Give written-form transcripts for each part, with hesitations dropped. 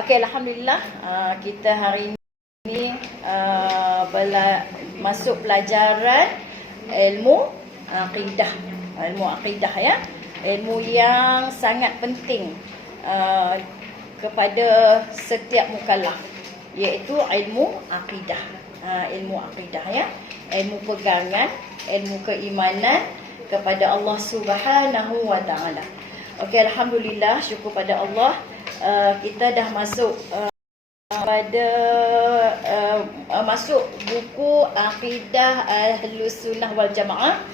Okey, Alhamdulillah kita hari ini masuk pelajaran ilmu akidah. Ilmu akidah ya. Ilmu yang sangat penting kepada setiap mukallaf, iaitu ilmu akidah. Ilmu akidah ya. Ilmu pegangan, ilmu keimanan kepada Allah Subhanahu wa taala. Okey, Alhamdulillah, syukur pada Allah. Kita dah masuk masuk buku Aqidah Ahlus Sunnah wal Jamaah,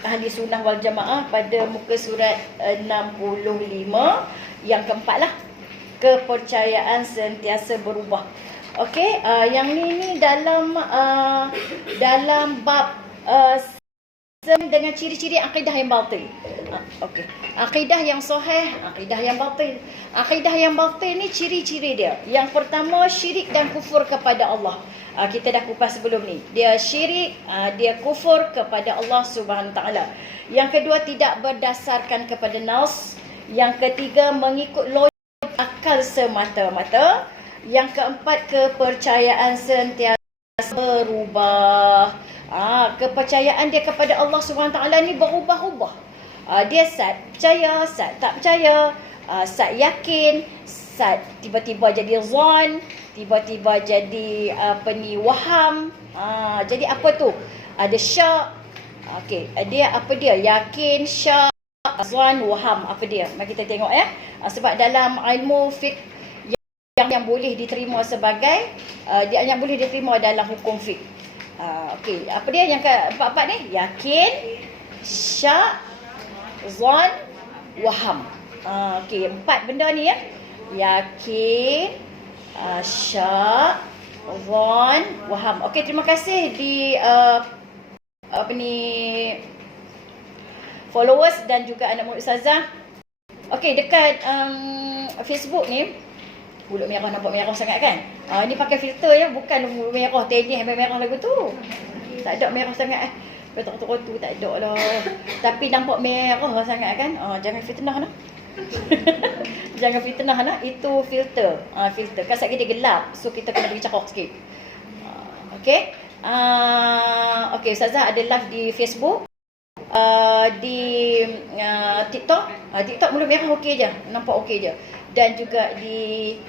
Ahli Sunnah wal Jamaah pada muka surat 65 yang keempat lah, kepercayaan sentiasa berubah. Okey, yang ni dalam bab dengan ciri-ciri akidah yang batil. Okey. Akidah yang sahih, akidah yang batil. Akidah yang batil ni ciri-ciri dia. Yang pertama, syirik dan kufur kepada Allah. Kita dah kupas sebelum ni. Dia syirik, dia kufur kepada Allah Subhanahu taala. Yang kedua, tidak berdasarkan kepada nas. Yang ketiga, mengikut logik akal semata-mata. Yang keempat, kepercayaan sentiasa berubah. Kepercayaan dia kepada Allah SWT ni berubah-ubah. Dia sat percaya, sat tak percaya, sat yakin, sat tiba-tiba jadi zon, tiba-tiba jadi waham. Jadi apa tu? Ada syak. Okey, dia apa dia? Yakin, syak, zon, waham. Apa dia? Mari kita tengok ya. Sebab dalam ilmu fiqh yang boleh diterima sebagai yang boleh diterima dalam hukum fiqh. Okey, apa dia yang keempat-empat ni? Yakin, syak, zon, waham. Okey, empat benda ni ya. Yakin, syak, zon, waham. Okey, terima kasih di followers dan juga anak murid ustazah. Okey, dekat Facebook ni mulut merah, nampak merah sangat kan? Ni pakai filter ya, bukan merah tenyih merah lagu tu. Tak ada merah sangat kotor-kotor tak ada lah. Tapi nampak merah sangat kan? Jangan fitnah nah. Jangan fitnah nah, itu filter. Filter kan sakit dia gelap, so kita kena bagi cakap sikit. Okey. Okey, ustazah ada live di Facebook. Di TikTok. TikTok mulut merah okey je, nampak okey je. Dan juga di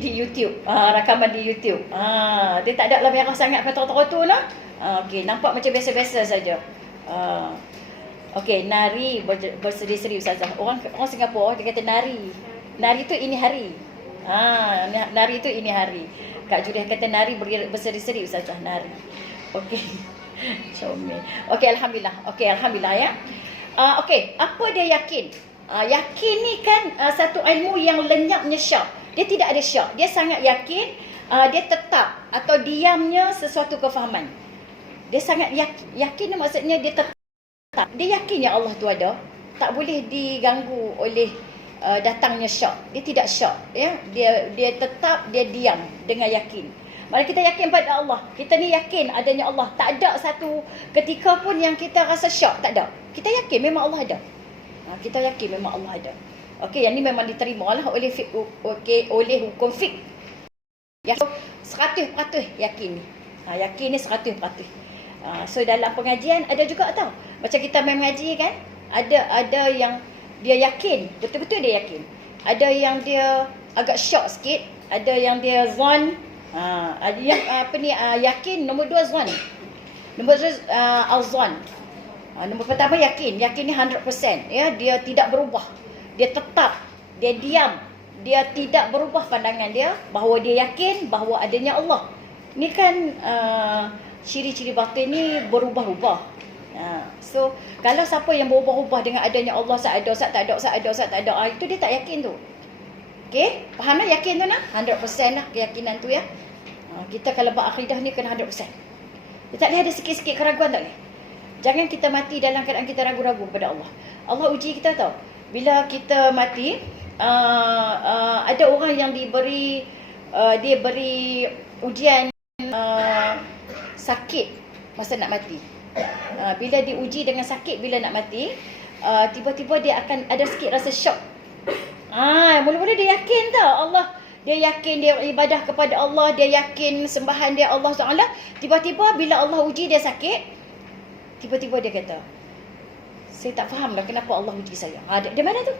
YouTube, rakaman di YouTube. Dia tak ada lah merah sangat kotor-kotor lah. Okey, nampak macam biasa-biasa saja. Okey, nari berseri-seri ustazah. Orang Singapura dia kata nari. Nari tu ini hari. Nari tu ini hari. Kak Juliah kata nari berseri-seri ustazah, nari. Okey. Comel. Okey, alhamdulillah. Okey, alhamdulillah ya. Okey, apa dia yakin? Yakin ni kan satu ilmu yang lenyapnya syak. Dia tidak ada syak. Dia sangat yakin, dia tetap atau diamnya sesuatu kefahaman. Dia sangat yakin maksudnya dia tetap. Dia yakin yang Allah tu ada. Tak boleh diganggu oleh datangnya syak. Dia tidak syak ya. Dia tetap, dia diam dengan yakin. Mari kita yakin pada Allah. Kita ni yakin adanya Allah. Tak ada satu ketika pun yang kita rasa syak, tak ada. Kita yakin memang Allah ada. Kita yakin memang Allah ada. Okey, yang ni memang diterima lah oleh oleh hukum fiqh. Ya, 100% yakin ni. Yakin ni 100%. So dalam pengajian ada juga tau. Macam kita main mengaji kan, ada yang dia yakin, betul-betul dia yakin. Ada yang dia agak syok sikit, ada yang dia zon. Ada yang yakin, nombor 2 zon. Nombor 2 al-zon. Nombor pertama yakin ni 100% ya, dia tidak berubah. Dia tetap, dia diam. Dia tidak berubah pandangan dia bahawa dia yakin bahawa adanya Allah. Ni kan ciri-ciri batin ni berubah-ubah. So kalau siapa yang berubah-ubah dengan adanya Allah, tak ada, itu dia tak yakin tu. Okey, faham tak yakin tu nah? 100% lah keyakinan tu ya. Kita kalau berakidah ni kena 100%. Dia tak boleh ada sikit-sikit keraguan, tak boleh. Jangan kita mati dalam keadaan kita ragu-ragu kepada Allah. Allah uji kita tau. Bila kita mati, ada orang yang diberi ujian sakit masa nak mati. Bila diuji dengan sakit bila nak mati, tiba-tiba dia akan ada sikit rasa syok. Mula-mula dia yakin tau Allah. Dia yakin dia ibadah kepada Allah, dia yakin sembahan dia Allah Taala. Tiba-tiba bila Allah uji dia sakit, tiba-tiba dia kata, saya tak faham lah kenapa Allah uji saya. Dia mana tu?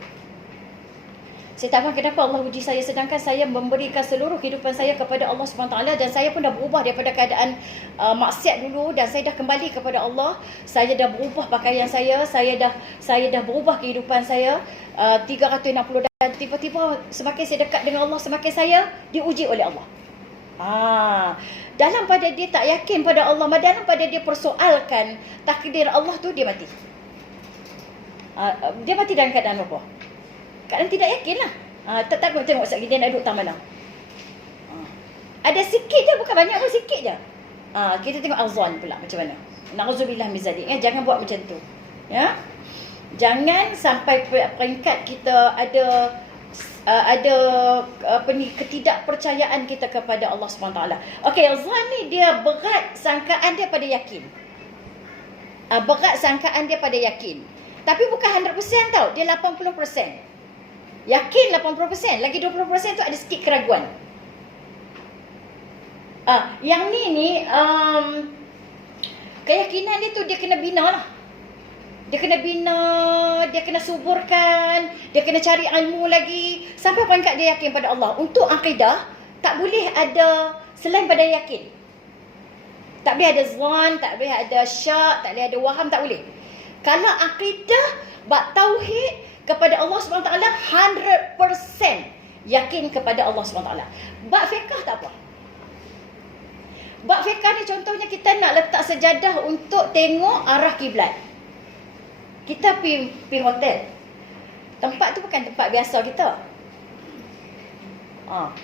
Saya tak faham kenapa Allah uji saya sedangkan saya memberikan seluruh kehidupan saya kepada Allah SWT dan saya pun dah berubah daripada keadaan maksiat dulu dan saya dah kembali kepada Allah. Saya dah berubah pakaian saya dah berubah kehidupan saya 360 dan tiba-tiba semakin saya dekat dengan Allah, semakin saya diuji oleh Allah. Dalam pada dia tak yakin pada Allah, dalam pada dia persoalkan takdir Allah tu, dia mati. Dia mati dalam keadaan apa? Keadaan tidak yakin lah. Tak tengok sekali dia nak duduk tak malam. Ada sikit je, bukan banyak pun, sikit je. Kita tengok azan pula macam mana. Na'udzubillah min zalik. Jangan buat macam tu. Ya. Jangan sampai peringkat kita ada ketidakpercayaan kita kepada Allah SWT. Okey, azan ni dia berat sangkaan dia pada yakin. Berat sangkaan dia pada yakin. Tapi bukan 100% tau, dia 80%. Yakin 80%, lagi 20% tu ada sikit keraguan. Yang ni keyakinan dia tu dia kena bina lah. Dia kena bina, dia kena suburkan, dia kena cari ilmu lagi sampai peringkat dia yakin pada Allah. Untuk akidah tak boleh ada selain pada yakin. Tak boleh ada zan, tak boleh ada syak, tak boleh ada waham, tak boleh. Kalau akidah bab tauhid kepada Allah SWT 100% yakin kepada Allah SWT. Bab fiqh tak apa. Bab fiqh ni contohnya kita nak letak sejadah untuk tengok arah kiblat. Kita pergi hotel. Tempat tu bukan tempat biasa kita.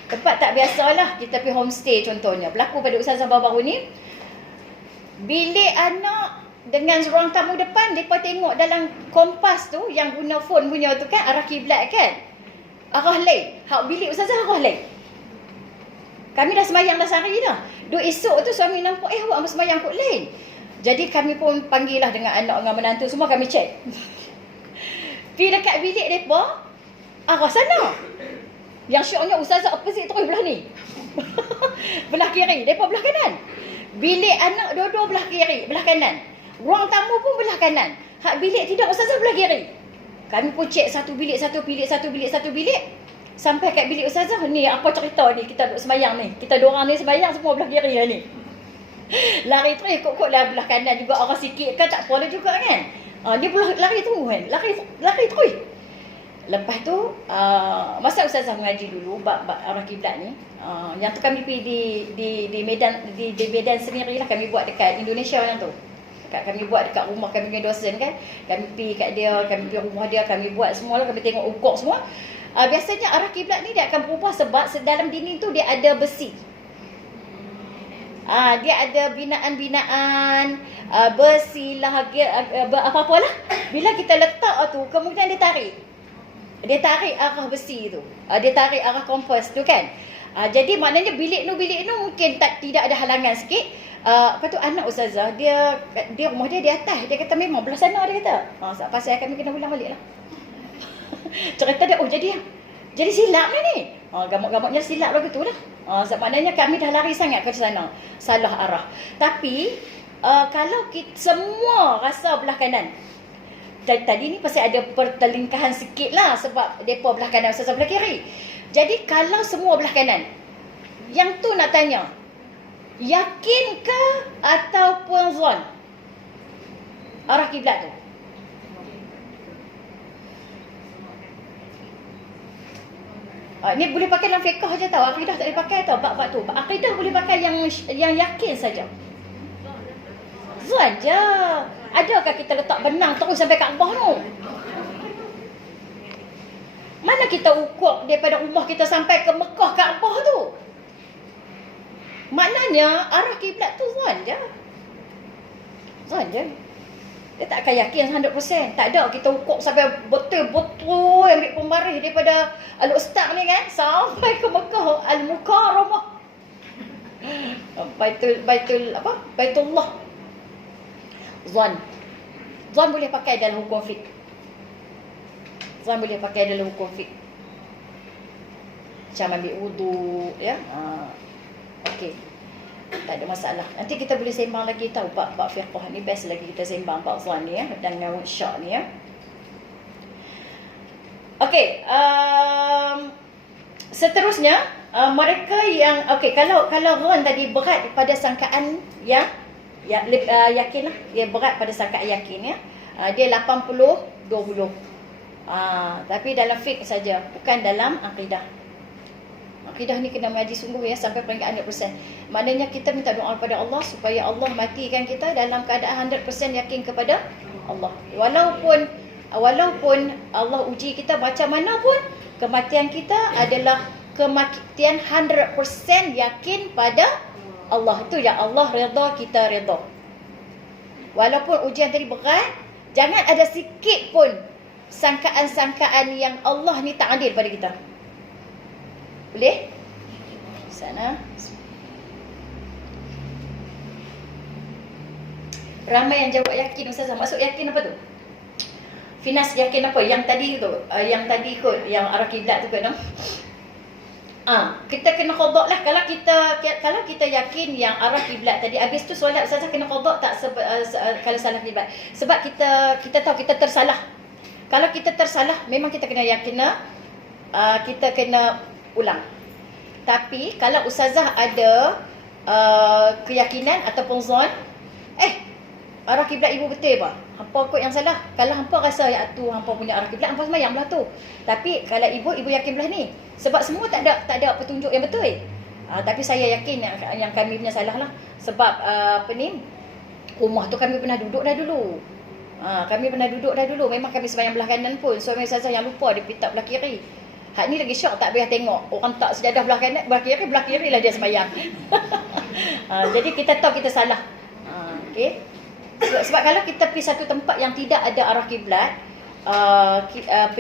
Tempat tak biasalah. Kita pergi homestay contohnya. Berlaku pada ustazah baru-baru ni. Bilik anak dengan ruang tamu depan, mereka tengok dalam kompas tu yang guna phone punya tu kan, arah kiblat kan, arah lain. Hak bilik ustazah arah lain. Kami dah semayang dah sehari dah. Duk esok tu suami nampak awak semayang kot lain. Jadi kami pun panggil lah dengan anak dengan menantu semua, kami check. Pergi dekat bilik mereka, arah sana. Yang syoknya ustazah opposite terus belah ni. Belah kiri, mereka belah kanan. Bilik anak dua-dua belah kiri, belah kanan. Ruang tamu pun belah kanan. Hak bilik tidak, ustazah belah kiri. Kami pun cek satu bilik. Sampai kat bilik ustazah, ni apa cerita ni, kita duduk semayang ni. Kita dua orang ni semayang, semua belah kiri lah ni. Lari terus, ikut-ikut lah belah kanan juga. Orang sikit kan, tak apa juga kan. Dia belah lari terus kan. Lari terus. Lepas tu, masa ustazah mengaji dulu, bab arah kiblat ni. Yang tu kami pergi di Medan sendiri lah. Kami buat dekat Indonesia yang tu. Kami buat dekat rumah kami punya dosen kan. Kami pergi kat dia, kami pergi rumah dia, kami buat semua lah, kami tengok ukuk semua. Biasanya arah kiblat ni dia akan berubah sebab dalam dinding tu dia ada besi. Dia ada binaan-binaan, besi lah, apa-apa lah. Bila kita letak tu, kemudian dia tarik. Dia tarik arah besi tu. Dia tarik arah kompas tu kan. Jadi maknanya bilik nu mungkin tidak ada halangan sikit. Lepas tu anak ustazah, dia rumah dia di atas. Dia kata memang belah sana, dia kata. Pasal kami kena ulang balik lah. Cerita dia, jadi silap lah ni. Gamuk-gamuknya silap lah gitu lah. Sebab maknanya kami dah lari sangat ke sana. Salah arah. Tapi, kalau kita semua rasa belah kanan. Tadi ni pasti ada pertelingkahan sikit lah. Sebab mereka belah kanan, ustazah belah kiri. Jadi, kalau semua belah kanan, yang tu nak tanya, yakinkah ataupun zon arah kiblat tu? Ni boleh pakai dalam fiqh aja tau. Akidah tak boleh pakai tau. Bab-bab tu. Akidah boleh pakai yang yakin saja. Zon je. Adakah kita letak benang terus sampai Kaabah tu? Mana kita ukur daripada rumah kita sampai ke Mekah Kaabah tu? Maknanya arah kiblat tu zon je. Zon je. Dia tak akan yakin 100%. Tak ada kita ukur sampai betul-betul ambil pembaris daripada Al-Ustaz ni kan, sampai ke Mekah Al-Mukarramah. Baitullah. Zon boleh pakai dalam hukum fiqh. Zon boleh pakai dalam hukum fiqh. macam ambil wudu, ya. Okey. Tak ada masalah. Nanti kita boleh sembang lagi tahu bab fiqh ni, best lagi kita sembang bab zon ni ya, dan syak ni ya. Okey, seterusnya mereka yang kalau zon tadi berat pada sangkaan yang yakin lah, dia berat pada sangkaan yakin ya. Dia 80-20. Tapi dalam fiqh saja, bukan dalam akidah. Akidah ni kena mengaji sungguh ya, sampai peringkat 100%. Maknanya kita minta doa kepada Allah supaya Allah matikan kita dalam keadaan 100% yakin kepada Allah. Walaupun Allah uji kita macam mana pun, kematian kita adalah kematian 100% yakin pada Allah. Itu ya, Allah redha, kita redha. Walaupun ujian tadi berat, jangan ada sikit pun sangkaan-sangkaan yang Allah ni tak adil pada kita. Boleh? Sana. Ramai yang jawab yakin Ustazah. Maksud yakin apa tu? Finas yakin apa? Yang tadi tu. Yang tadi kot. Yang arah kiblat tu kot. No? Kita kena qada lah. Kalau kita yakin yang arah kiblat tadi, habis tu solat Ustazah kena qada tak kalau salah kiblat? Sebab kita tahu kita tersalah. Kalau kita tersalah, memang kita kena yakin kita kena ulang. Tapi kalau Ustazah ada keyakinan ataupun zon, arah kiblat ibu betul apa? Hampa kot yang salah. Kalau hampa rasa tu hampa punya arah kiblat, hampa sembahyang belah tu. Tapi kalau ibu yakin belah ni. Sebab semua tak ada petunjuk yang betul. Tapi saya yakin yang kami punya salah lah. Sebab rumah tu kami pernah duduk dah dulu. Memang kami sembahyang belah kanan pun. Suami Ustazah yang lupa dia pitak belah kiri. Hak ni lagi syok, tak payah tengok. Orang tak sejadah belah kanan, belah kiri lah dia sembahyang. Jadi kita tahu kita salah. Okey. Sebab kalau kita pergi satu tempat yang tidak ada arah kiblat,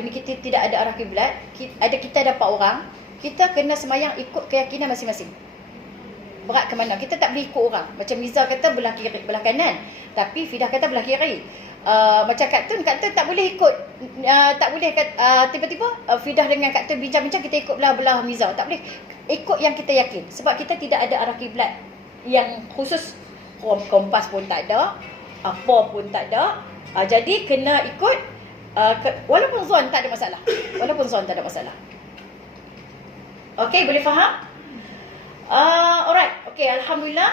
kita tidak ada arah kiblat, kita dapat orang, kita kena sembahyang ikut keyakinan masing-masing. Berat ke mana? Kita tak boleh ikut orang. Macam Miza kata belah kiri, belah kanan, tapi Fidah kata belah kiri. Macam Kak Tun tak boleh ikut, tak boleh tiba-tiba Fidah dengan Kak Tun bincang-bincang, kita ikut belah Miza. Tak boleh ikut yang kita yakin. Sebab kita tidak ada arah kiblat yang khusus. Kompas pun tak ada, apa pun tak ada. Jadi kena ikut walaupun zon tak ada masalah. Okey, boleh faham? Alright. Okey, alhamdulillah.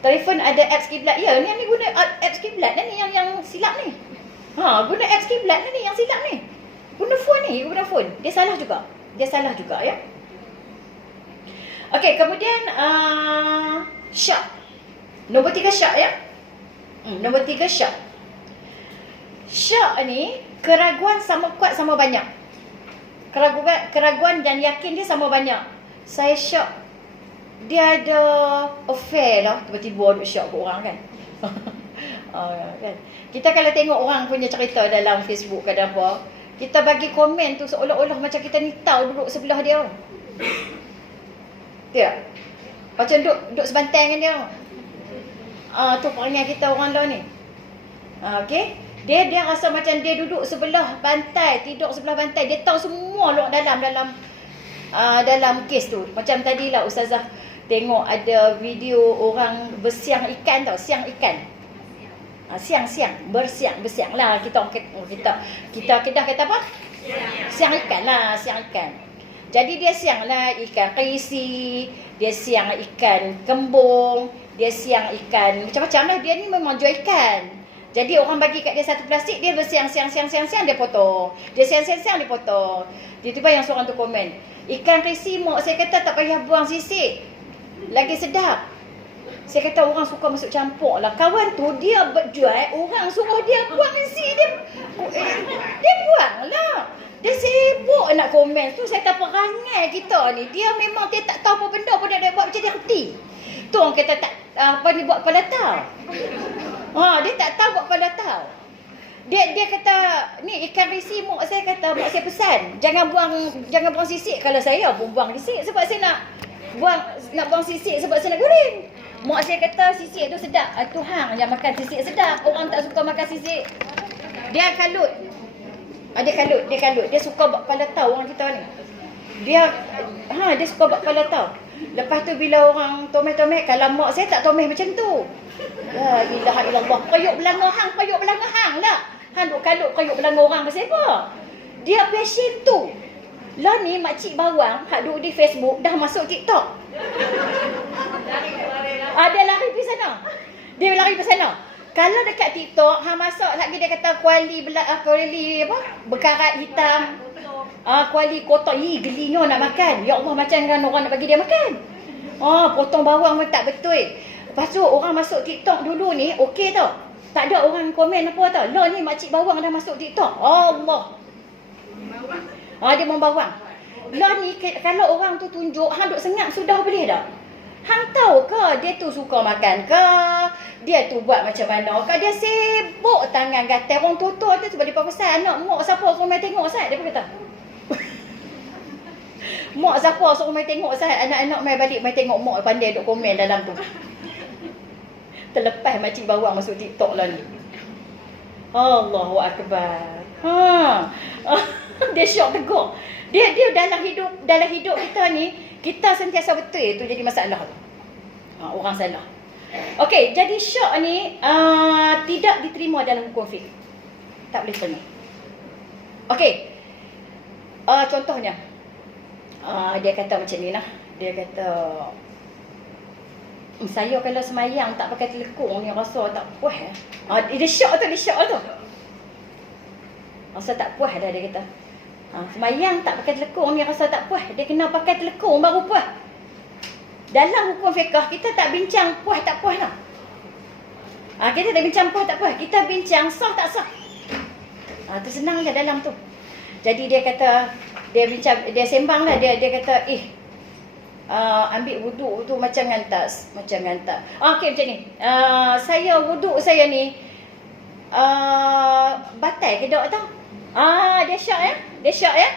Telefon ada apps kiblat. Ya, ni guna apps kiblat ni yang silap ni. Guna apps kiblat ni yang silap ni. Guna phone. Dia salah juga ya. Okey, kemudian syak. Nombor 3 syak ya. Nombor 3 syak. Syak ni keraguan sama kuat sama banyak. Keraguan dan yakin dia sama banyak. Saya syak dia ada affair lah, tiba-tiba duk syak ke orang kan. Kan. Kita kalau tengok orang punya cerita dalam Facebook ke apa, kita bagi komen tu seolah-olah macam kita ni tahu duduk sebelah dia. Ya. Macam duduk sebantai dengan dia. Tu perangai kita orang lah ni. Okey. Dia rasa macam dia duduk sebelah bantai, tidur sebelah bantai. Dia tahu semua luar dalam kes tu. Macam tadilah Ustazah tengok ada video orang bersiang ikan tau, siang ikan. Bersiang lah kita Kedah kata apa? Siang ikan lah, siang ikan. Jadi dia siang lah ikan keisi, dia siang ikan kembung, dia siang ikan macam-macam lah. Dia ni memang jual ikan. Jadi orang bagi kat dia satu plastik, dia bersiang dia potong. Dia siang dia potong. Tiba-tiba yang seorang tu komen, ikan keisi mak saya kata tak payah buang sisik, lagi sedap. Saya kata orang suka masuk campur lah. Kawan tu dia berjual, orang suruh dia buang sisik, dia buang lah. Dia sibuk nak komen tu. Saya tak perangai kita ni. Dia memang dia tak tahu apa benda pun dia buat macam dia reti. Tu orang kata tak buat kepala tahu. Dia tak tahu buat kepala tahu. Dia kata ni ikan risi mak saya kata, mak saya pesan jangan buang sisik. Kalau saya pun buang sisik sebab saya nak buang sisik sebab saya nak goreng. Mak saya kata sisik tu sedap. Tu hang yang makan sisik sedap. Orang tak suka makan sisik. Dia kalut. Dia kalut. Dia suka buat kepala tahu orang kita ni. Dia suka buat kepala tahu. Lepas tu bila orang tomeh-tomeh, kalau mak saya tak tomeh macam tu. La ilaha illallah. Kayuk belanga hang lah. Hang duk kalut kayuk belanga orang pasal apa? Dia passion tu. Lah ni makcik bawang hak duk di Facebook dah masuk TikTok. Dia lari pergi sana. Kalau dekat TikTok, hang masuk lagi dia kata kuali apa? Berkarat hitam. Kuali kotak. Gelinya nak makan. Ya Allah, macam kan orang nak bagi dia makan. Potong bawang pun tak betul. Lepas tu orang masuk TikTok dulu ni, okey tau. Tak ada orang komen apa tau. Lah ni makcik bawang dah masuk TikTok. Allah. Dia membawang. Lah ni kalau orang tu tunjuk, hang duk senyap sudah boleh dah. Hang tahu ke dia tu suka makan ke? Dia tu buat macam mana ke? Dia sibuk tangan gatal. Orang tua-tua tu sebab dia pasal anak mak siapa suruh mai tengok Ustaz, dia pun kata. Mak siapa suruh mai tengok Ustaz, anak-anak mai balik mai tengok mak pandai duk komen dalam tu. Terlepas makcik bawang masuk TikTok lah ni. Allahu Akbar. Dia syok tegak. Dia dalam hidup kita ni, kita sentiasa betul itu jadi masalah. Orang salah. Okey, jadi syok ni tidak diterima dalam hukum fiqh. Tak boleh terima. Okey. Contohnya dia kata macam ni lah. Dia kata saya kalau semayang tak pakai telekung ni rasa tak puas. Dia syok tu. Rasa tak puas dah dia kata. Semayang tak pakai telekung ni rasa tak puas. Dia kena pakai telekung baru puas. Dalam hukum fiqh kita tak bincang puas tak puas lah. Kita tak bincang puas tak puas. Kita bincang sah tak sah. Tu senang je dalam tu. Jadi dia kata, dia sembang lah. Dia kata, ambil wuduk tu macam ngantas. Okey macam ni. Saya wuduk saya ni batal ke tak tau? Dia syak ya.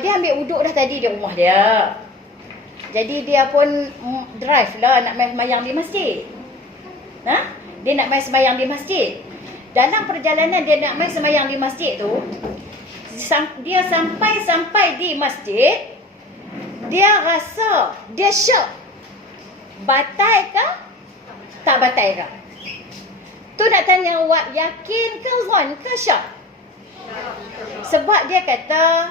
Dia ambil wuduk dah tadi di rumah dia. Jadi dia pun drive lah nak main semayang di masjid. Dia nak main semayang di masjid. Dalam perjalanan dia nak main semayang di masjid tu, dia sampai di masjid, dia rasa dia syak. Batal ke? Tak batal ke? Tu nak tanya awak, yakin ke zon ke syak? Sebab dia kata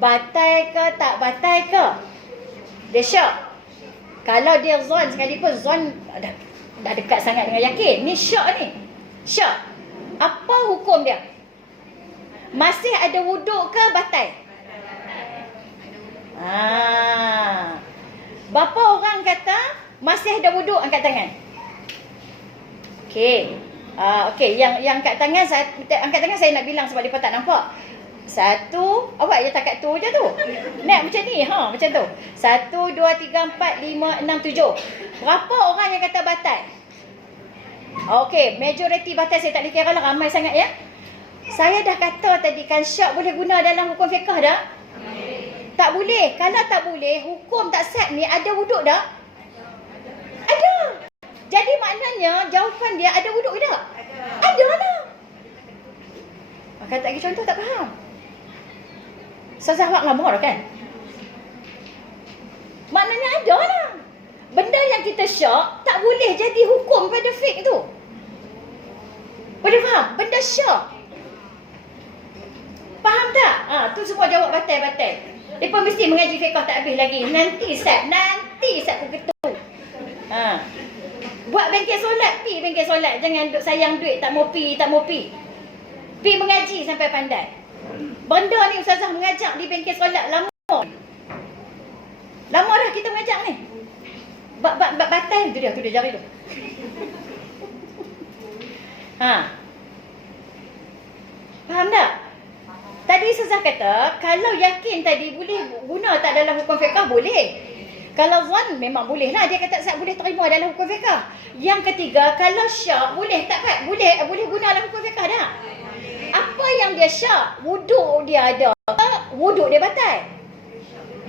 batal ke tak batal ke? Dia syak. Kalau dia zon sekalipun, zon dah dekat sangat dengan yakin. Ni syak ni. Syak. Apa hukum dia? Masih ada wuduk ke batal? Berapa orang kata masih ada wuduk, angkat tangan. Okey. Okey, yang angkat tangan saya nak bilang sebab depa tak nampak. 1, awak je takat tu je tu. Nak macam ni, macam tu. 1, 2, 3, 4, 5, 6, 7. Berapa orang yang kata batal? Okey, majoriti batal saya tak boleh kira lah, ramai sangat ya. Saya dah kata tadi kan syak boleh guna dalam hukum fiqh dah? Tak boleh. Kalau tak boleh, hukum tak sah ni ada wuduk dah? Ada. Jadi maknanya jawapan dia ada wuduk tak? Ada lah. Kata lagi contoh tak faham. Ustazah awak lama dah kan? Maknanya ada lah. Benda yang kita syak tak boleh jadi hukum pada fiqh tu. Boleh faham? Benda syak. Faham tak? Tu semua jawab batal-batal. Mereka mesti mengaji fiqh tak habis lagi. Nanti Ustaz aku ketuk. Buat bengkel solat, pi bengkel solat. Jangan duk sayang duit, tak mau pi. Pi mengaji sampai pandai. Benda ni Ustazah mengajak di bengkel solat lama. Lama dah kita mengajak ni. Batal tu dia jari tu. Faham tak? Tadi Ustazah kata, kalau yakin tadi boleh guna tak dalam hukum fiqh, boleh. Kalau zon memang boleh lah. Dia kata tak boleh terima dalam hukum fiqh. Yang ketiga, kalau syak boleh tak Pak? Boleh guna dalam hukum fiqh dah. Apa yang dia syak? Wuduk dia ada. Wuduk dia batal.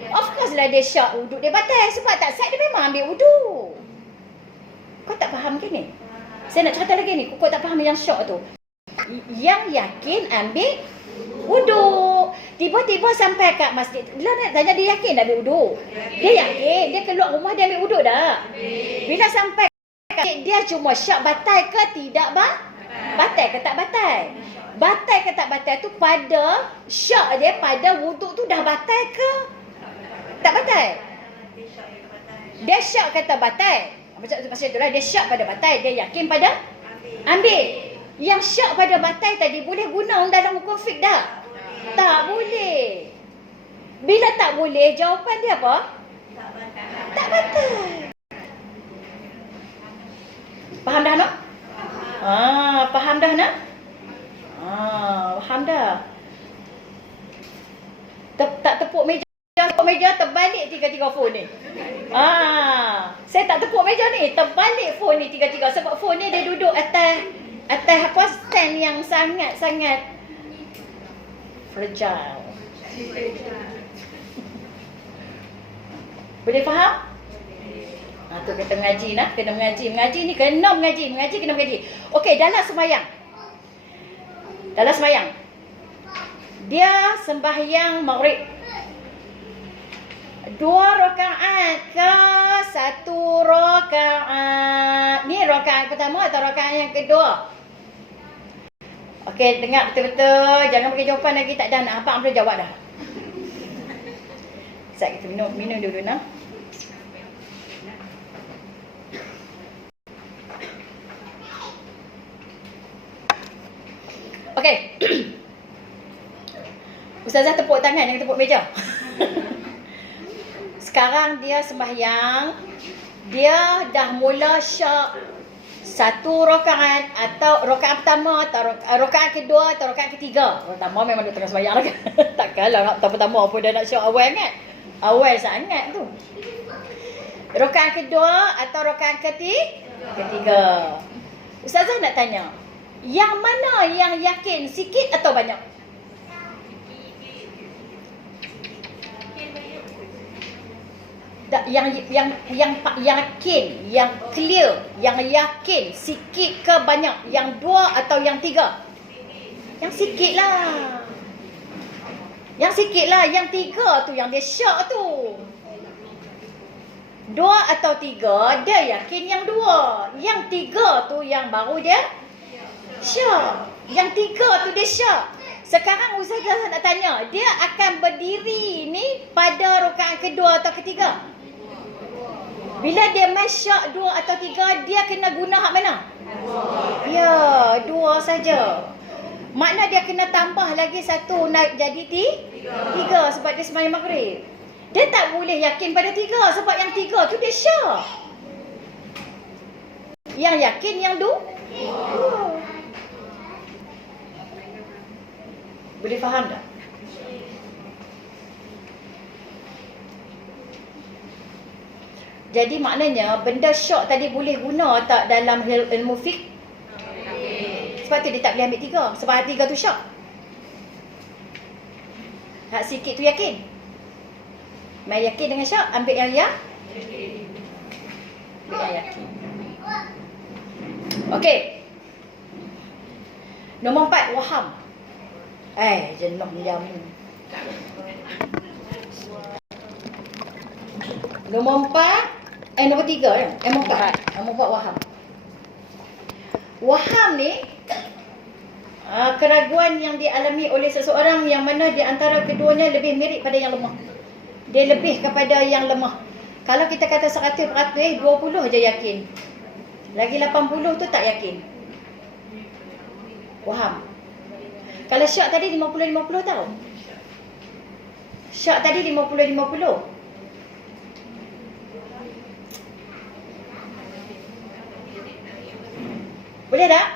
Of course lah dia syak, wuduk dia batal. Sebab tak syak dia memang ambil wuduk. Kau tak faham ke ni? Saya nak cerita lagi ni. Kau tak faham yang syak tu. Yang yakin ambil wuduk. Tiba-tiba sampai kat masjid. Bila nak tanya dia yakin dah ambil wuduk. Dia yakin. Dia keluar rumah dia ambil wuduk dah. Bila sampai kat masjid, dia cuma syak batal ke tidak batal ke tak batal. Batal ke tak batal tu pada syak dia, pada wuduk tu dah batal ke tak batal. Dia syak kata batal. Macam itulah, dia syak pada batal. Dia yakin pada ambil. Yang syak pada batal tadi boleh guna dalam hukum fiqh tak? Tak boleh. Bila tak boleh, jawapan dia apa? Tak batal. Faham dah nak? Faham dah nak? Faham dah. Tak tepuk meja terbalik tiga-tiga phone ni. Saya tak tepuk meja ni, terbalik phone ni tiga-tiga sebab phone ni dia duduk atas apa stand yang sangat-sangat fragile. Boleh faham? Tu kata mengaji nak, kena mengaji. Mengaji ni kena mengaji, kena mengaji. Okey, dalam sembahyang. Dia sembahyang maghrib. 2 rakaat ke 1 rakaat? Ni rakaat pertama atau rakaat yang kedua? Okey, dengar betul-betul. Jangan bagi jawapan lagi. Tak ada nak hafal, boleh jawab dah. Sekejap kita minum dulu nak. Okey. Ustazah tepuk tangan, jangan tepuk meja. Sekarang dia sembahyang. Dia dah mula syak 1 rakaat atau rakaat pertama atau rakaat kedua atau rakaat ketiga. Pertama memang dia tengah sembahyang lah. Takkanlah nak pertama apa dia nak syak awal kan? Awal sangat tu. Rakaat kedua atau rakaat ketiga. Ustazah nak tanya, yang mana yang yakin, sikit atau banyak? Yang yakin, yang clear, yang yakin, sikit ke banyak? Yang 2 atau yang 3? Yang sikit lah. Yang 3 tu yang dia syak tu. 2 atau 3, dia yakin yang 2. Yang 3 tu yang baru dia syak. Yang 3 tu dia syak. Sekarang Ustazah nak tanya, dia akan berdiri ni pada rakaat kedua atau ketiga? Bila dia masyak 2 atau 3, dia kena guna hak mana? Ya, 2 saja. Makna dia kena tambah lagi 1 nak jadi 3 sebab dia sembahyang maghrib. Dia tak boleh yakin pada 3 sebab yang 3 tu dia syak. Yang yakin yang 2. Boleh faham tak? Jadi maknanya benda syak tadi boleh guna tak dalam ilmu fiqh? Sebab tu dia tak boleh ambil 3. Sebab 3 tu syak. Hak sikit tu yakin. Mai yakin dengan syak, ambil yang yakin. Okey. Nombor 4, waham. Jenuh ni jamu. Nombor 4, nombor 3 kan? Nombor 4 waham. Waham ni keraguan yang dialami oleh seseorang yang mana di antara keduanya lebih mirip pada yang lemah. Dia lebih kepada yang lemah. Kalau kita kata 100%, 20 je yakin. Lagi 80 tu tak yakin. Waham. Kalau syak tadi 50-50 tau. Syak tadi 50-50. Boleh tak?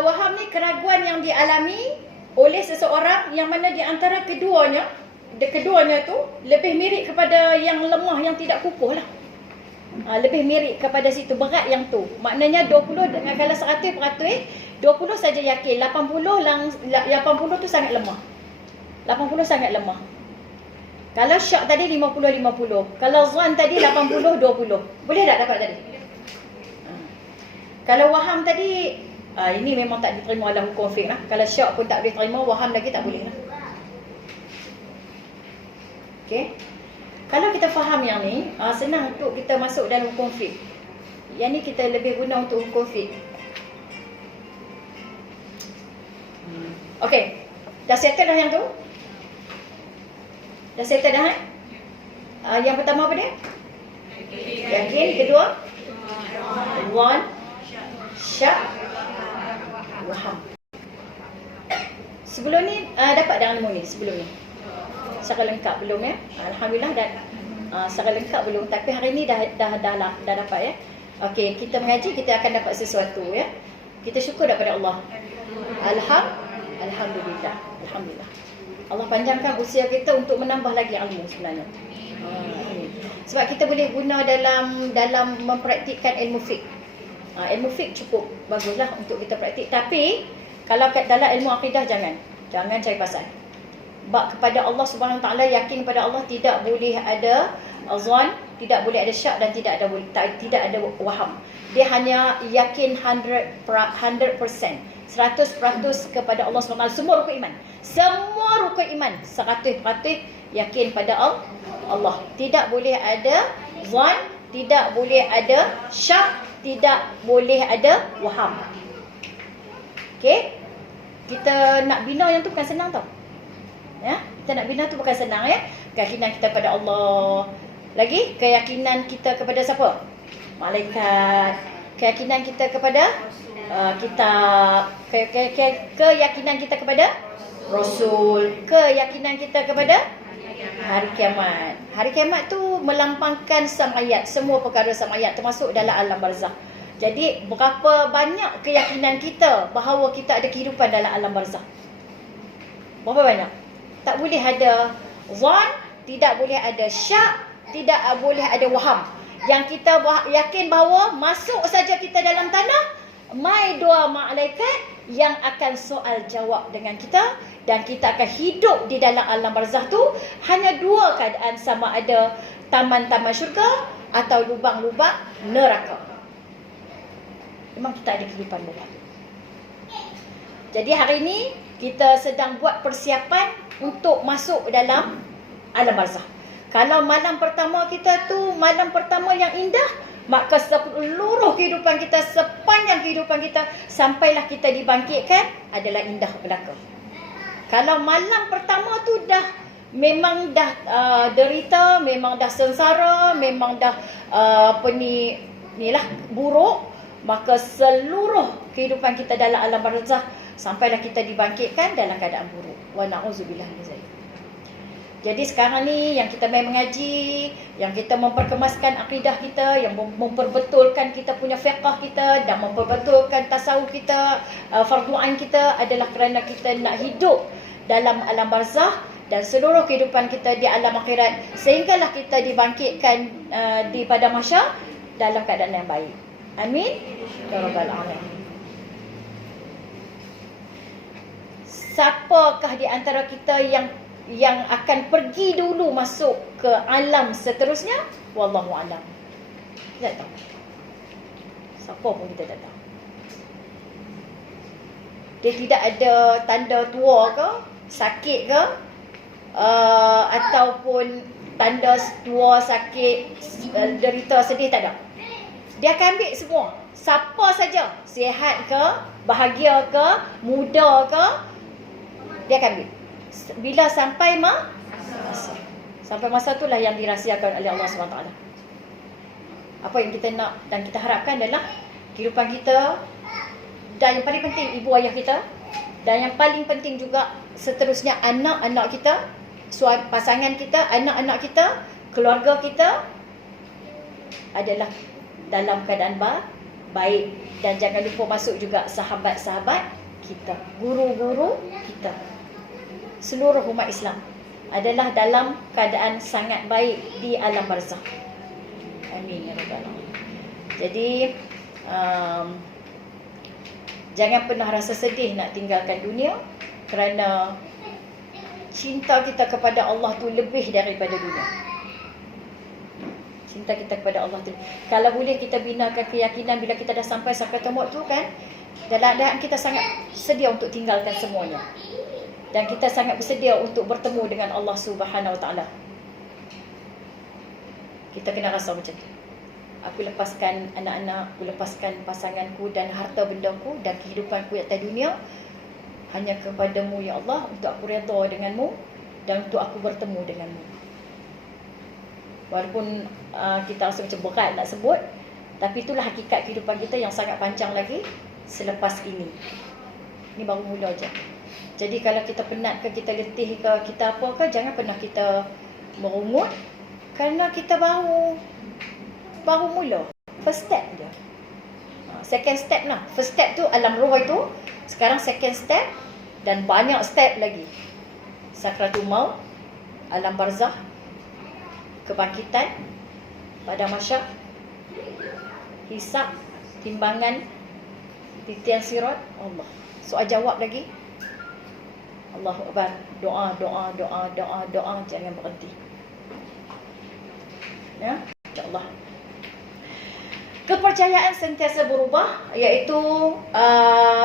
Waham ni keraguan yang dialami oleh seseorang yang mana di antara keduanya tu lebih mirip kepada yang lemah yang tidak kukuh lah. Lebih mirip kepada situ, berat yang tu. Maknanya 20 dengan kalau 100%, 20 saja yakin, 80 tu sangat lemah. 80 sangat lemah. Kalau syak tadi 50-50. Kalau zon tadi 80-20. Boleh tak dapat tadi? Kalau waham tadi, ini memang tak diterima dalam hukum fiqh lah. Kalau syak pun tak boleh terima, waham lagi tak boleh lah. Okay. Kalau kita faham yang ni, senang untuk kita masuk dalam hukum fiqh. Yang ni kita lebih guna untuk hukum fiqh. Okay. Dah settle dah yang tu? Dah settle dah? Yang pertama apa dia? Yakin. Kedua? One. Syak. Waham. Sebelum ni dapat dah ilmu ni sebelum ni? Secara lengkap belum ya? Alhamdulillah dan secara lengkap belum. Tapi hari ni dah dapat ya. Okey, kita mengaji kita akan dapat sesuatu ya. Kita syukur daripada Allah. Alhamdulillah. Alhamdulillah. Allah panjangkan usia kita untuk menambah lagi ilmu sebenarnya. Sebab kita boleh guna dalam mempraktikkan ilmu fiqh. Ilmu fiqh cukup baguslah untuk kita praktik. Tapi kalau dalam ilmu akidah jangan cari pasal. Bab kepada Allah Subhanahu Wa Taala, yakin kepada Allah tidak boleh ada zon, tidak boleh ada syak dan tidak ada waham. Dia hanya yakin 100%, 100% kepada Allah SWT. Semua rukun iman 100% yakin pada Allah. Tidak boleh ada zon, tidak boleh ada syak, tidak boleh ada waham. Okey, kita nak bina yang tu bukan senang tau ya. Kita nak bina tu bukan senang ya. Keyakinan kita pada Allah, lagi keyakinan kita kepada siapa? Malaikat. Keyakinan kita kepada kitab, keyakinan kita kepada Rasul, keyakinan kita kepada hari kiamat. Hari kiamat tu melampangkan samayat, semua perkara samayat termasuk dalam alam barzakh. Jadi berapa banyak keyakinan kita bahawa kita ada kehidupan dalam alam barzakh? Berapa banyak? Tak boleh ada zon, tidak boleh ada syak, tidak boleh ada waham. Yang kita yakin bahawa masuk saja kita dalam tanah, mai dua malaikat yang akan soal jawab dengan kita, dan kita akan hidup di dalam alam barzakh tu hanya dua keadaan, sama ada taman-taman syurga atau lubang-lubang neraka. Memang kita ada kehidupan baru. Jadi hari ini kita sedang buat persiapan untuk masuk dalam alam barzakh. Kalau malam pertama kita tu malam pertama yang indah, maka seluruh kehidupan kita, sepanjang kehidupan kita sampailah kita dibangkitkan adalah indah belaka. Kalau malam pertama tu memang dah derita, memang dah sengsara, memang dah buruk, maka seluruh kehidupan kita dalam alam barzakh sampailah kita dibangkitkan dalam keadaan buruk. Wa na'udzubillah min zalik. Jadi sekarang ni yang kita main mengaji, yang kita memperkemaskan akidah kita, yang memperbetulkan kita punya fiqh kita dan memperbetulkan tasawuf kita, fardu ain kita adalah kerana kita nak hidup dalam alam barzakh dan seluruh kehidupan kita di alam akhirat, sehinggalah kita dibangkitkan di padang mahsyar dalam keadaan yang baik. Amin ya rabbal alamin. Siapakah di antara kita yang akan pergi dulu masuk ke alam seterusnya? Wallahu a'lam. Kita tak tahu. Siapa pun kita tak tahu. Dia tidak ada tanda tua ke, sakit ke, ataupun tanda tua, sakit, derita, sedih, tak ada. Dia akan ambil semua. Siapa saja, sihat ke, bahagia ke, muda ke, dia akan ambil. Bila sampai masa. Sampai masa itulah yang dirahsiakan oleh Allah SWT. Apa yang kita nak dan kita harapkan adalah kehidupan kita, dan yang paling penting ibu ayah kita, dan yang paling penting juga seterusnya anak-anak kita, pasangan kita, anak-anak kita, keluarga kita adalah dalam keadaan baik. Dan jangan lupa masuk juga sahabat-sahabat kita, guru-guru kita, seluruh umat Islam adalah dalam keadaan sangat baik di alam barzakh. Amin ya rabbal alamin. Jadi jangan pernah rasa sedih nak tinggalkan dunia, kerana cinta kita kepada Allah tu lebih daripada dunia. Cinta kita kepada Allah tu. Kalau boleh kita binakan keyakinan bila kita dah sampai sakratul maut tu kan, dalam keadaan kita sangat sedia untuk tinggalkan semuanya. Dan kita sangat bersedia untuk bertemu dengan Allah Subhanahu Wa Taala. Kita kena rasa macam tu. Aku lepaskan anak-anak, aku lepaskan pasanganku dan harta bendaku dan kehidupanku atas dunia hanya kepadamu ya Allah, untuk aku redha denganmu dan untuk aku bertemu denganmu. Walaupun kita rasa macam berat nak sebut, tapi itulah hakikat kehidupan kita yang sangat panjang lagi selepas ini. Ini baru mula je. Jadi kalau kita penat ke, kita letih ke, kita apa ke, jangan pernah kita merungut, kerana kita baru mula. First step je. Second step lah. First step tu alam roh itu. Sekarang second step. Dan banyak step lagi. Sakratul maut, alam barzakh, kebangkitan, padang mahsyar, hisab, timbangan, titian sirat, Allah. Soal jawab lagi. Allahu Akbar. Doa, jangan berhenti. Ya, insya-Allah. Kepercayaan sentiasa berubah, iaitu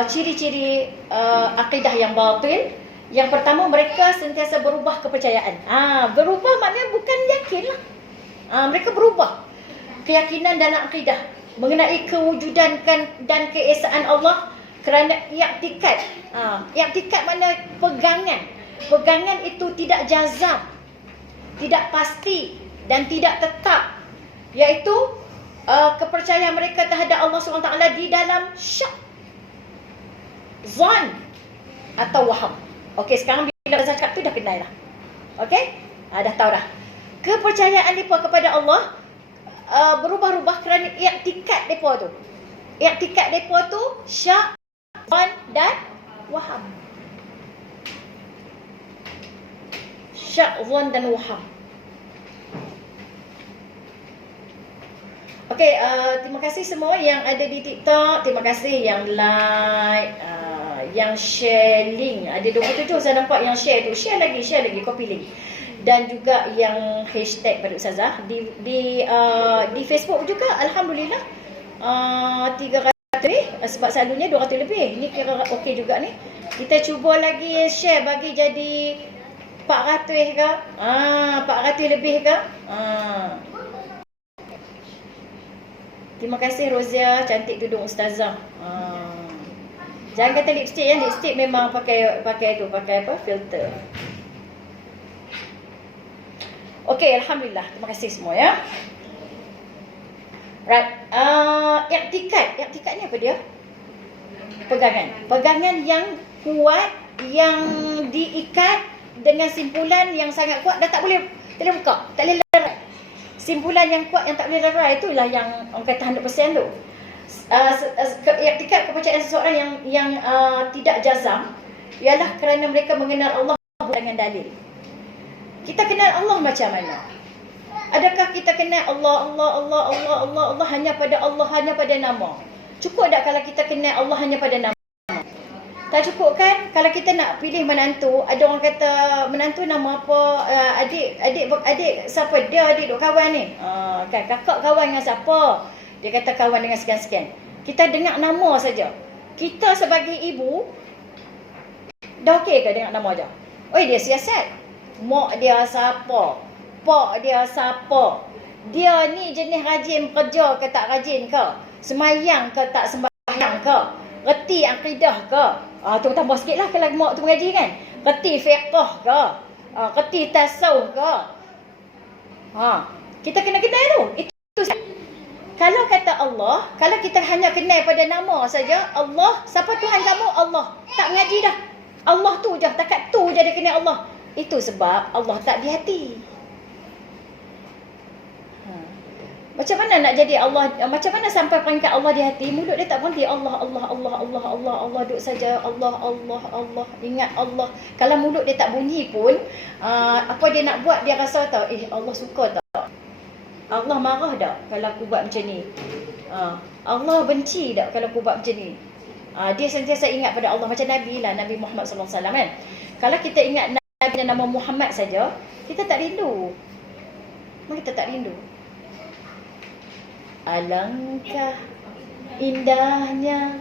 ciri-ciri akidah yang batil. Yang pertama, mereka sentiasa berubah kepercayaan. Berubah maknanya bukan yakin lah. Mereka berubah keyakinan dalam akidah mengenai kewujudan dan keesaan Allah kerana i'tikad. I'tikad makna pegangan. Pegangan itu tidak jazam, tidak pasti dan tidak tetap, iaitu kepercayaan mereka terhadap Allah SWT di dalam syak, zon atau waham. Okey, sekarang bila zakat tu dah kenal dah. Okey? Dah tahu dah. Kepercayaan mereka kepada Allah berubah-ubah kerana i'tikad mereka tu. I'tikad mereka tu syak, zon dan waham. Syak, zon dan waham. Okey, terima kasih semua yang ada di TikTok. Terima kasih yang like, yang share link. Ada 27 saya nampak yang share tu. Share lagi, copy link. Dan juga yang hashtag pada Ustazah di Facebook juga, alhamdulillah 300 lebih, sebab selalunya 200 lebih. Ni kira okey juga ni. Kita cuba lagi share bagi jadi 400 ke? 400 lebih ke? Terima kasih Rozia, cantik tudung Ustazah. Jangan kata lipstick ya, lipstick memang pakai apa? Filter. Okey, alhamdulillah. Terima kasih semua ya. Right. I'tikad ni apa dia? Pegangan yang kuat, yang diikat dengan simpulan yang sangat kuat, dah tak boleh buka, tak boleh lerai. Simpulan yang kuat yang tak boleh lerai, itulah yang orang kata 100% tu. I'tikad kepercayaan seseorang yang tidak jazam ialah kerana mereka mengenal Allah dengan dalil. Kita kenal Allah macam mana? Adakah kita kenal Allah hanya pada nama? Cukup tak kalau kita kenal Allah hanya pada nama? Tak cukup kan? Kalau kita nak pilih menantu, ada orang kata menantu nama apa? Adik siapa? Dia adik duk kawan ni. Kan kakak kawan dengan siapa? Dia kata kawan dengan sekian-sekian. Kita dengar nama saja. Kita sebagai ibu dah okey ke dengar nama dia? Oi, dia siasat. Mak dia siapa? Pak dia siapa? Dia ni jenis rajin kerja ke tak rajin ke? Semayang ke tak sembahyang ke? Reti akidah ke? Tu tambah sikit lah kalau mak tu mengaji kan. Reti fiqh ke? Reti tasawuf ke? Kita kena kenal tu. Itu kalau kata Allah, kalau kita hanya kenal pada nama saja, Allah, siapa Tuhan kamu? Allah. Tak mengaji dah. Allah tu je, takat tu je dia kenal Allah. Itu sebab Allah tak di hati. Macam mana nak jadi Allah? Macam mana sampai peringkat Allah di hati? Mulut dia tak berhenti. Allah duduk saja. Allah. Ingat Allah. Kalau mulut dia tak bunyi pun, apa dia nak buat, dia rasa tahu, Allah suka tak? Allah marah tak kalau aku buat macam ni? Allah benci tak kalau aku buat macam ni? Dia sentiasa ingat pada Allah. Macam Nabi lah, Nabi Muhammad SAW kan. Kalau kita ingat Nabi dan nama Muhammad saja, kita tak rindu. Kita tak rindu. Alangkah indahnya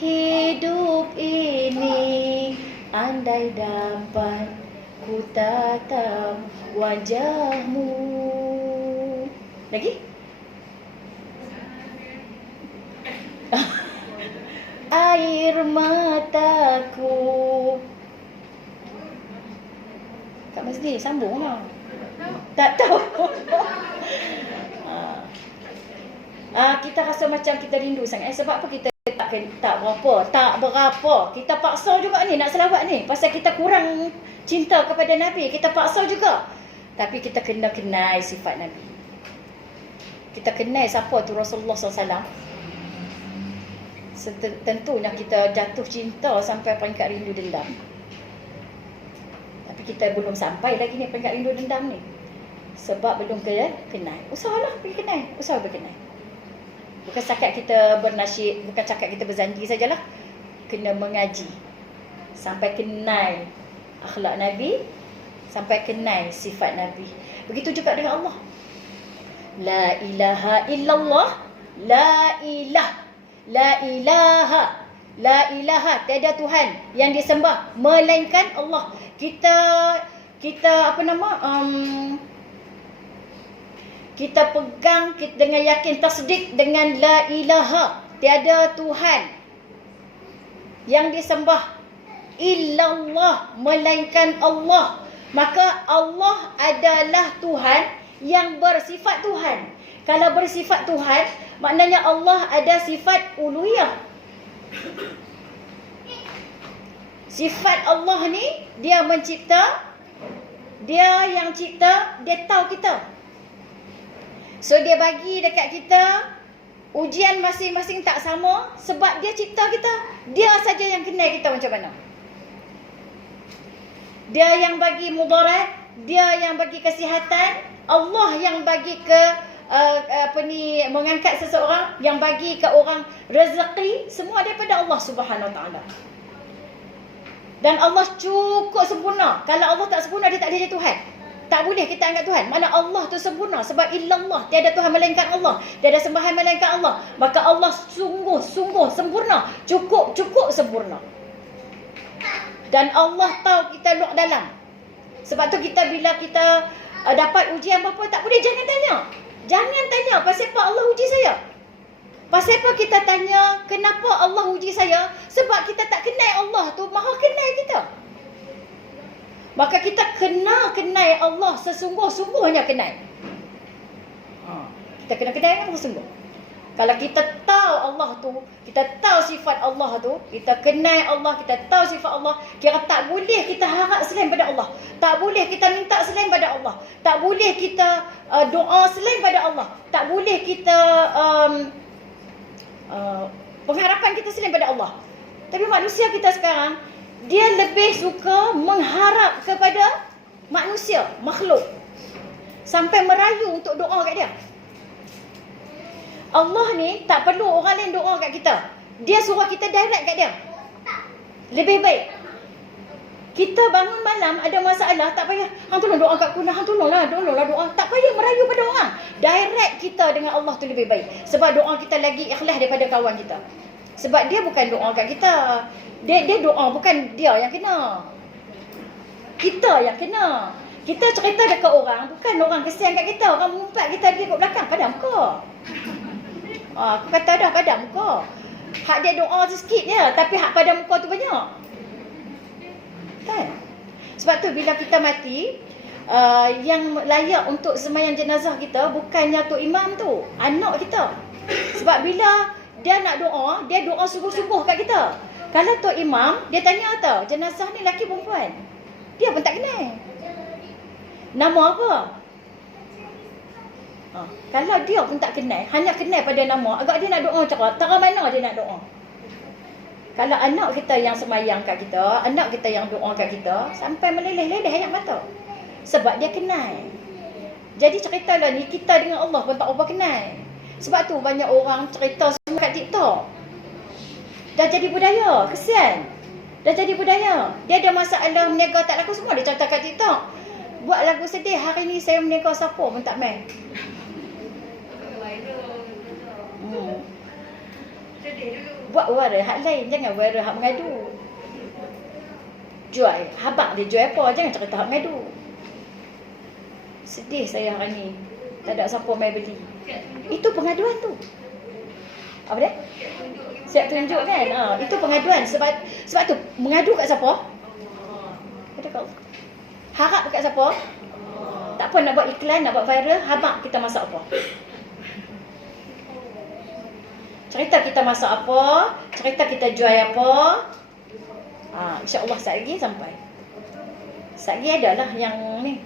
hidup ini, andai dapat ku tatap wajahmu. Lagi? Air mataku. Kak Masdi sambung lah. Tak tahu. Kita rasa macam kita rindu sangat. Sebab apa kita tak berapa. Kita paksa juga ni nak selawat ni. Pasal kita kurang cinta kepada Nabi. Kita paksa juga. Tapi kita kena kenal sifat Nabi. Kita kenal siapa tu Rasulullah SAW. Tentunya kita jatuh cinta sampai peringkat rindu dendam. Tapi kita belum sampai lagi ni peringkat rindu dendam ni. Sebab belum kenal. Usahalah pergi kenal. Usaha berkenal. Bukan cakap kita bernasyid, bukan cakap kita berzanji sajalah. Kena mengaji. Sampai kenal akhlak Nabi, sampai kenal sifat Nabi. Begitu juga dengan Allah. La ilaha illallah, la ilaha. La ilaha. La ilaha. Tiada Tuhan yang disembah melainkan Allah. Kita kita pegang dengan yakin tasdik dengan la ilaha. Tiada Tuhan yang disembah illallah melainkan Allah. Maka Allah adalah Tuhan yang bersifat Tuhan. Kalau bersifat Tuhan, maknanya Allah ada sifat uluhiyah. Sifat Allah ni, dia mencipta, dia yang cipta, dia tahu kita. So dia bagi dekat kita ujian masing-masing tak sama sebab dia cipta kita. Dia saja yang kenal kita macam mana. Dia yang bagi mudarat, dia yang bagi kesihatan, Allah yang bagi mengangkat seseorang, yang bagi ke orang rezeki, semua daripada Allah Subhanahu Wa Taala. Dan Allah cukup sempurna. Kalau Allah tak sempurna, dia tak ada Tuhan. Tak boleh kita anggap Tuhan. Mana Allah tu sempurna. Sebab illallah, tiada Tuhan melainkan Allah. Tiada sembahan melainkan Allah. Maka Allah sungguh-sungguh sempurna. Cukup sempurna. Dan Allah tahu kita luar dalam. Sebab tu kita bila kita dapat ujian apa, tak boleh jangan tanya. Jangan tanya pasal apa Allah uji saya. Pasal apa kita tanya kenapa Allah uji saya? Sebab kita tak kenal Allah tu, maha kenal kita. Maka kita kena kenal Allah sesungguh-sungguhnya kenal. Kita kena kenal dengan sesungguh. Kalau kita tahu Allah tu, kita tahu sifat Allah tu, kita kenal Allah, kita tahu sifat Allah, kira tak boleh kita harap selain pada Allah. Tak boleh kita minta selain pada Allah. Tak boleh kita doa selain pada Allah. Tak boleh kita pengharapan kita selain pada Allah. Tapi manusia kita sekarang, dia lebih suka mengharap kepada manusia, makhluk. Sampai merayu untuk doa kat dia. Allah ni tak perlu orang lain doa kat kita. Dia suruh kita direct kat dia. Lebih baik. Kita bangun malam ada masalah, tak payah hang tolong doa kat aku, hang tolonglah doa. Tak payah merayu pada orang. Direct kita dengan Allah tu lebih baik. Sebab doa kita lagi ikhlas daripada kawan kita. Sebab dia bukan doa kat kita. Dia doa, bukan dia yang kena. Kita yang kena. Kita cerita dekat orang, bukan orang kesian kat kita. Orang mengumpat kita pergi kat belakang, padam kau. Aku kata dah padam muka. Hak dia doa tu sikit je, tapi hak padam muka tu banyak. Kan? Sebab tu bila kita mati, yang layak untuk sembahyang jenazah kita bukannya tok imam tu, anak kita. Sebab bila dia nak doa, dia doa sungguh-sungguh kat kita. Kalau tok imam, dia tanya tau, jenazah ni lelaki perempuan? Dia pun tak kenal. Nama apa? Kalau dia pun tak kenal, hanya kenal pada nama, agak dia nak doa cara mana dia nak doa. Kalau anak kita yang semayang kat kita, anak kita yang doa kat kita, sampai meleleh-leleh ayat mata. Sebab dia kenal. Jadi ceritalah ni, kita dengan Allah pun tak apa kenal. Sebab tu banyak orang cerita semua kat TikTok. Dah jadi budaya, kesian. Dah jadi budaya. Dia ada masalah meniaga tak laku, semua dia cerita kat TikTok. Buat lagu sedih, hari ni saya meniaga siapa pun tak main. Buat wara hak lain, jangan wara hak mengadu. Jual, habaq dia jual apa, jangan cerita hak mengadu. Sedih saya hari ni, tak ada siapa mai beli. Itu pengaduan tu. Apa dia? Siap tunjuk kan? Itu pengaduan. Sebab tu mengadu kat siapa? Harap kat siapa? Tak apa nak buat iklan, nak buat viral, habaq kita masak apa? Cerita kita masak apa, cerita kita jual apa. InsyaAllah sekejap lagi sampai. Sekejap lagi adalah yang ni,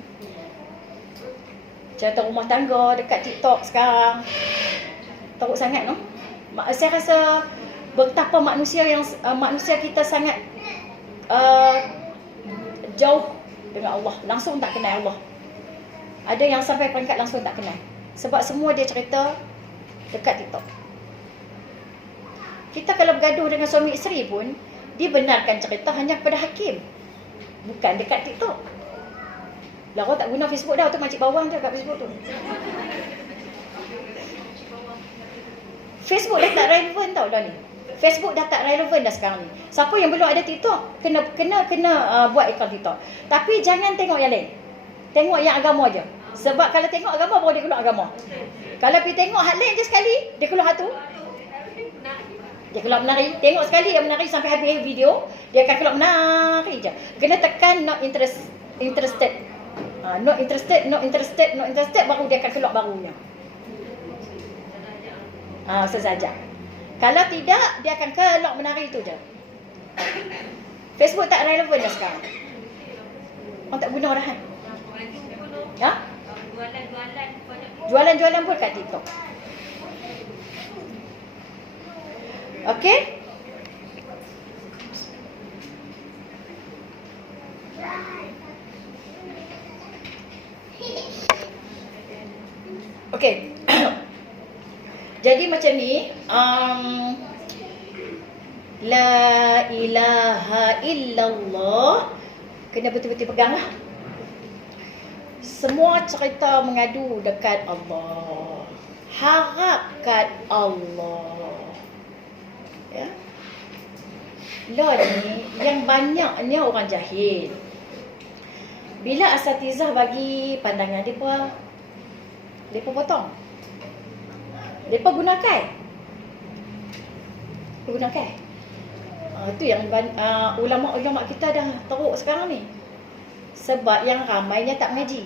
cerita rumah tangga dekat TikTok sekarang. Teruk sangat no? Saya rasa betapa manusia kita sangat jauh dengan Allah. Langsung tak kenal Allah. Ada yang sampai peringkat langsung tak kenal. Sebab semua dia cerita dekat TikTok. Kita kalau bergaduh dengan suami isteri pun, dibenarkan cerita hanya kepada hakim, bukan dekat TikTok. Lah orang tak guna Facebook dah, tu makcik bawang je kat Facebook tu. Facebook dah tak relevan tau dah ni. Facebook dah tak relevan dah sekarang ni. Siapa yang belum ada TikTok, kena buat akaun TikTok. Tapi jangan tengok yang lain. Tengok yang agama je. Sebab kalau tengok agama, baru dia keluar agama. Kalau pergi tengok hal lain je sekali, dia keluar satu. Dia keluar menari. Tengok sekali dia menari sampai habis video, dia akan keluar menari je. Kena tekan not interested. Not interested, baru dia akan keluar barunya. Sesaja. Kalau tidak, dia akan keluar menari tu je. Facebook tak relevan dah sekarang. Orang tak guna dah. Jualan-jualan pun kat TikTok. Okey? Okey. Jadi macam ni, la ilaha illallah, kena betul-betul peganglah. Semua cerita mengadu dekat Allah. Harapkan Allah. Ya. Lah ni yang banyaknya orang jahil. Bila asatizah bagi pandangan depa potong. Depa gunakan. Itu yang ulama-ulama kita dah teruk sekarang ni. Sebab yang ramainya tak mengaji.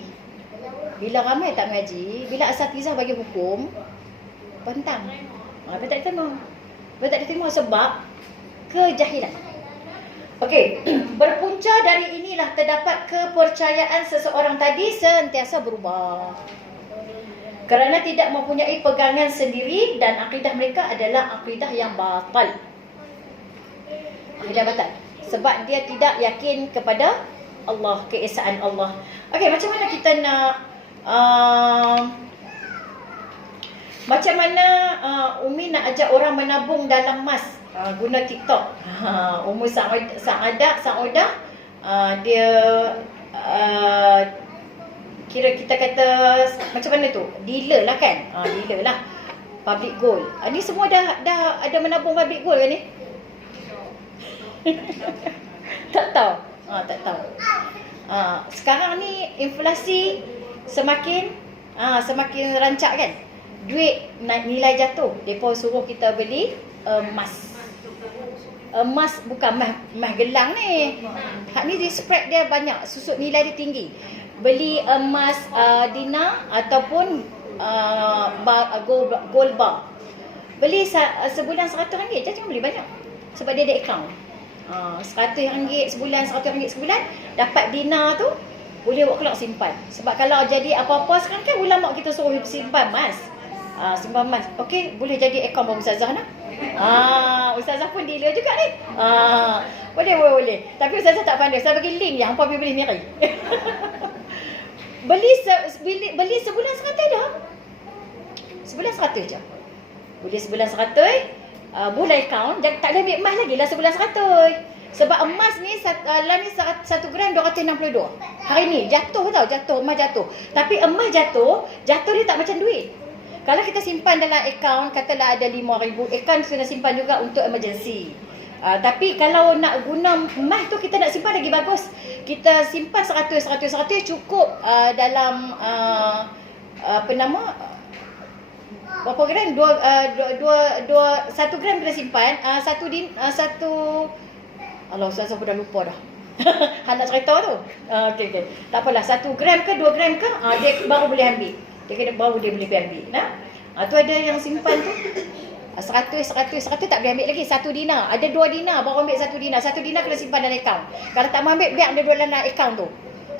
Bila ramai tak mengaji, bila asatizah bagi hukum, pentang. Apa tak diterima? Tak diterima sebab kejahilan. Okey, berpunca dari inilah terdapat kepercayaan seseorang tadi sentiasa berubah. Kerana tidak mempunyai pegangan sendiri dan akidah mereka adalah akidah yang batal. Akidah batal. Sebab dia tidak yakin kepada Allah, keesaan Allah. Okey, macam mana kita nak macam mana Umi nak ajak orang menabung dalam emas guna TikTok. Umur Sa'odah dia kira kita kata macam mana tu? Dealer lah kan? Dealer lah. Public gold. Ni semua dah ada menabung public gold kan ni? Tak tahu. Tak tahu. Sekarang ni inflasi semakin rancak kan? Duit nilai jatuh. Depa suruh kita beli emas. Emas bukan emas gelang ni. Hak ni di spread dia banyak, susut nilai dia tinggi. Beli emas dinar ataupun gold bar. Beli sebulan RM100 je, jangan beli banyak. Sebab dia ada akaun. RM100 sebulan, RM100 sebulan, dapat dinar tu boleh buat keluar simpan. Sebab kalau jadi apa-apa sekarang kan ulama kita suruh simpan emas. Simpan emas. Okey, boleh jadi akaun baru Ustazah nak? Ustazah pun dealer juga ni. Boleh. Tapi Ustazah tak pandai. Saya bagi link je, hampa pergi beli miri. Beli sebulan 100 dah. Sebulan 100 je. Beli sebulan 100, boleh akaun, tak boleh ambil emas lagi lah sebulan 100. Sebab emas ni lah ni 1 gram 262. Hari ni jatuh, emas jatuh. Tapi emas jatuh dia tak macam duit. Kalau kita simpan dalam akaun, katalah ada 5,000, akaun kena simpan juga untuk emergency. Tapi kalau nak guna emas tu, kita nak simpan lagi bagus. Kita simpan 100 cukup dalam apa nama, berapa gram? 1 gram kita simpan. Allah, Ustazah pun dah lupa dah. Han nak cerita tu. Okey. Tak apalah, 1 gram ke 2 gram ke, dia baru boleh ambil. Dia boleh ambil. Tu ada yang simpan tu. 100 tak boleh ambil lagi. 1 dinar. Ada 2 dinar baru ambil 1 dinar. 1 dinar kena simpan dalam akaun. Kalau tak mau ambil, biar dia duduk dalam akaun tu.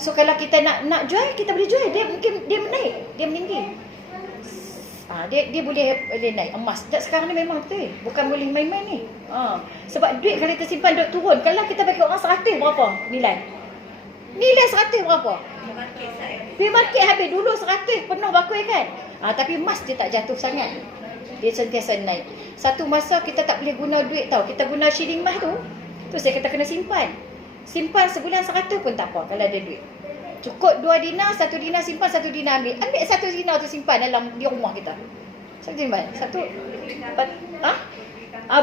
So kalau kita nak jual, kita boleh jual. Dia menaik, dia meninggi. Dia boleh naik emas. Sekarang ni memang betul. Bukan boleh main-main ni. Sebab duit kalau kita simpan duk turun. Kalau kita bagi orang 100, berapa nilai? Nilai 100 berapa? Free market habis. Dulu 100 penuh bakul kan. Tapi emas dia tak jatuh sangat. Dia sentiasa naik. Satu masa kita tak boleh guna duit tau. Kita guna shilling emas tu. Tu saya kata kena simpan. Simpan sebulan 100 pun tak apa kalau ada duit. Cukup 2 dinar, 1 dinar simpan, 1 dinar ambil. Ambil 1 dinar tu simpan di rumah kita. Satu simpan.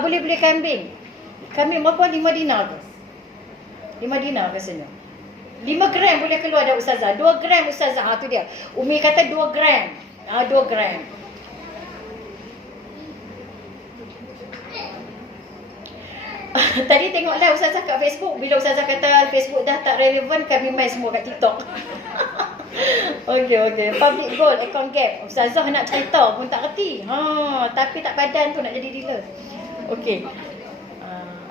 Boleh beli kambing. Kambing berapa? 5 dinar tu. 5 dinar rasanya. 5 gram boleh keluar dah Ustazah. 2 gram Ustazah. Tu dia. Umi kata 2 gram. 2 gram. Tadi tengok live Ustazah kat Facebook. Bila Ustazah kata Facebook dah tak relevan, kami main semua kat TikTok. Okey. Public goal, account gap. Ustazah nak cerita pun tak reti. Tapi tak padan tu nak jadi dealer. Okey.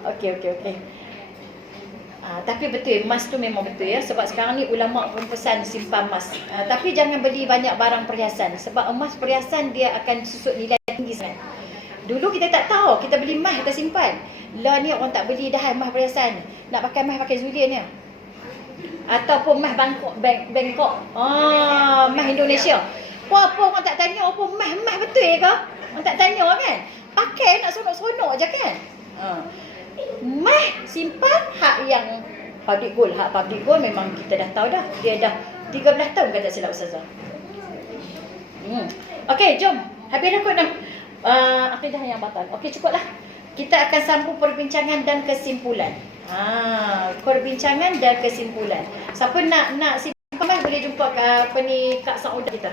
Okey. Tapi betul, emas tu memang betul ya. Sebab sekarang ni ulama pun pesan simpan emas. Tapi jangan beli banyak barang perhiasan. Sebab emas perhiasan dia akan susut nilai tinggi sangat. Dulu kita tak tahu, kita beli emas kita simpan. Lah ni orang tak beli dah emas perhiasan. Nak pakai emas pakai Zulian ni. Ataupun emas Bangkok. Emas Indonesia. Apa orang tak tanya apa emas betul ke? Orang tak tanya kan? Pakai nak seronok-seronok je kan? Emas simpan hak yang public gold. Hak public gold memang kita dah tahu dah. Dia dah 13 tahun kata silap Ustazah. Okey, jom. Habis dah kot dah. Akidah yang batal. Okey, cukuplah. Kita akan sambung perbincangan dan kesimpulan. Perbincangan dan kesimpulan. Siapa nak simpan boleh jumpa Kak Saudah kita.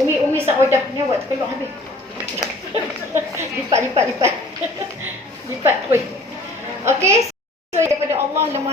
Umi Saudah ni awak keluar habis. lipat. Lipat. Okey. So daripada Allah lemah